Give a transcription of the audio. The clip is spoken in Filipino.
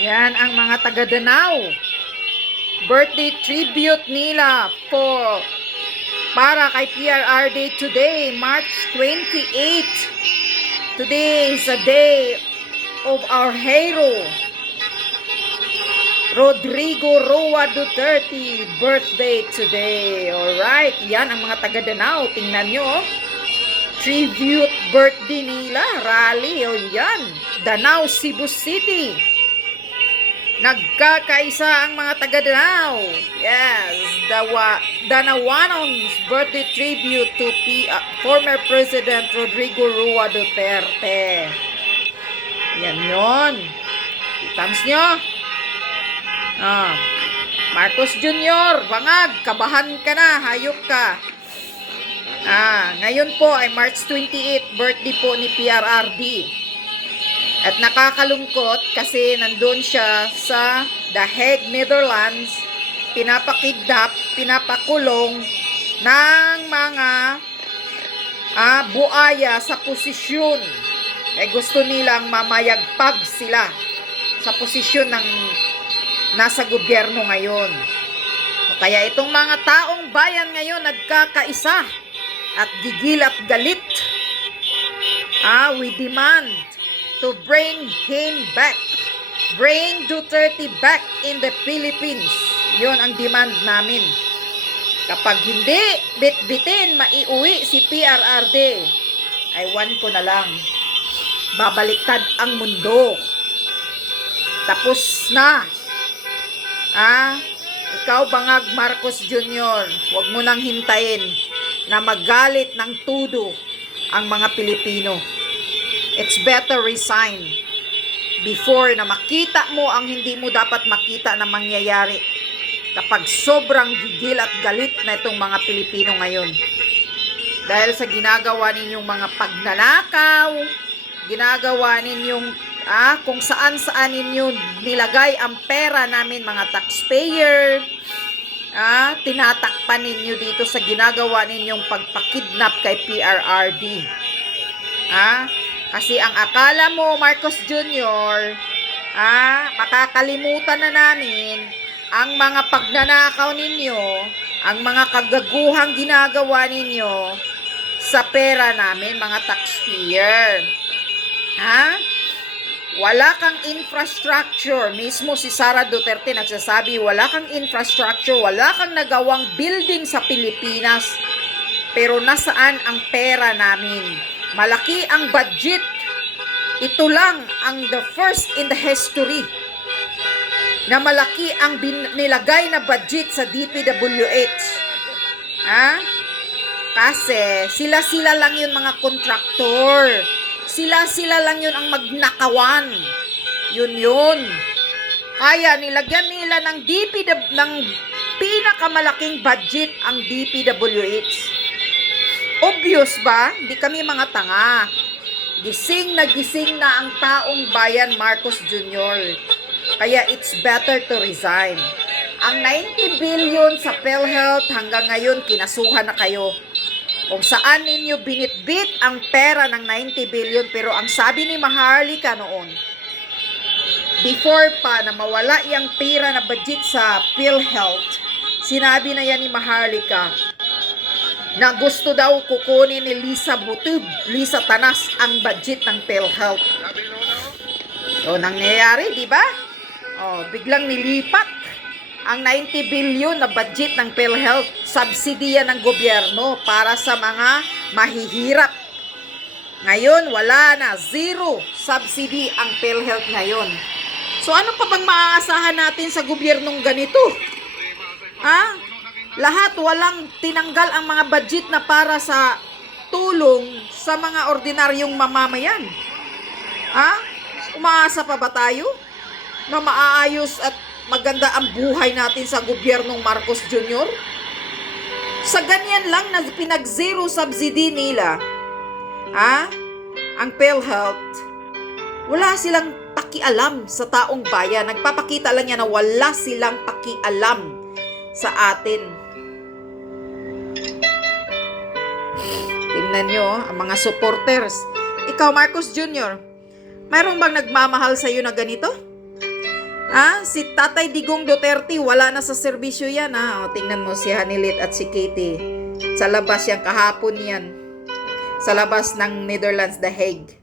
Yan ang mga taga Danao. Birthday tribute nila para kay PRRD today, March 28. Today is a day of our hero, Rodrigo Roa Duterte, birthday today. Alright, yan ang mga taga Danao. Tingnan nyo, oh. Tribute birthday nila, rally, oh yan. Danao, Cebu City. Nagkakaisa ang mga taga Danao. Yes, Danawanon's birthday tribute to former President Rodrigo Roa Duterte. Yan yun. Tams nyo. Marcos Jr., bangag, kabahan ka na, hayop ka. Ngayon po ay March 28, birthday po ni PRRD. At nakakalungkot kasi nandun siya sa The Hague, Netherlands, pinapakidnap, pinapakulong ng mga buaya sa posisyon. Gusto nilang mamayagpag sila sa posisyon ng nasa gobyerno ngayon. Kaya itong mga taong bayan ngayon nagkakaisa at gigil at galit. We demand to bring him back. Bring Duterte back in the Philippines. Yun ang demand namin. Kapag hindi bitbitin, maiuwi si PRRD, ay wan ko na lang. Babaliktad ang mundo. Tapos na. Ikaw bangag Marcos Jr., huwag mo nang hintayin na magalit ng tudo ang mga Pilipino. It's better resign before na makita mo ang hindi mo dapat makita na mangyayari kapag sobrang gigil at galit na itong mga Pilipino ngayon. Dahil sa ginagawa ninyong mga pagnanakaw, ginagawa ninyong kung saan-saan ninyo nilagay ang pera namin mga taxpayer, tinatakpan ninyo dito sa ginagawa ninyong pagpakidnap kay PRRD. Kasi ang akala mo, Marcos Jr., makakalimutan na namin ang mga pagnanakaw ninyo, ang mga kagaguhang ginagawa ninyo sa pera namin, mga taxpayer. Wala kang infrastructure. Mismo si Sara Duterte nagsasabi, wala kang infrastructure, wala kang nagawang building sa Pilipinas. Pero nasaan ang pera namin? Malaki ang budget. Ito lang ang the first in the history na malaki ang nilagay na budget sa DPWH. Kasi sila-sila lang yun mga kontraktor. Sila-sila lang yun ang magnakawan. Yun. Kaya nilagyan nila ng pinakamalaking budget ang DPWH. Obvious ba? Hindi kami mga tanga. Gising na ang taong bayan Marcos Jr. Kaya it's better to resign. Ang 90 billion sa PhilHealth hanggang ngayon kinasuhan na kayo. Kung saan ninyo binitbit ang pera ng 90 billion, pero ang sabi ni Maharlika noon, before pa na mawala yung pera na budget sa PhilHealth, sinabi na yan ni Maharlika na gusto daw kukunin ni Lisa Tanas ang budget ng PhilHealth. Nangyayari, di ba? Biglang nilipat ang 90 billion na budget ng PhilHealth, subsidiya ng gobyerno para sa mga mahihirap. Ngayon, wala na. Zero subsidy ang PhilHealth ngayon. So, ano pa bang maaasahan natin sa gobyernong ganito? Lahat walang tinanggal ang mga budget na para sa tulong sa mga ordinaryong mamamayan. Umaasa pa ba tayo na maaayos at maganda ang buhay natin sa gobyernong Marcos Jr.? Sa ganyan lang na pinag-zero subsidy nila, ang PhilHealth, wala silang pakialam sa taong bayan. Nagpapakita lang yan na wala silang pakialam sa atin. Tingnan nyo, ang mga supporters. Ikaw, Marcos Jr., mayroon bang nagmamahal sa'yo na ganito? Si Tatay Digong Duterte, wala na sa serbisyo yan, ha? O, tingnan mo si Hanilit at si Katie. Sa labas yan, kahapon yan. Sa labas ng Netherlands, The Hague.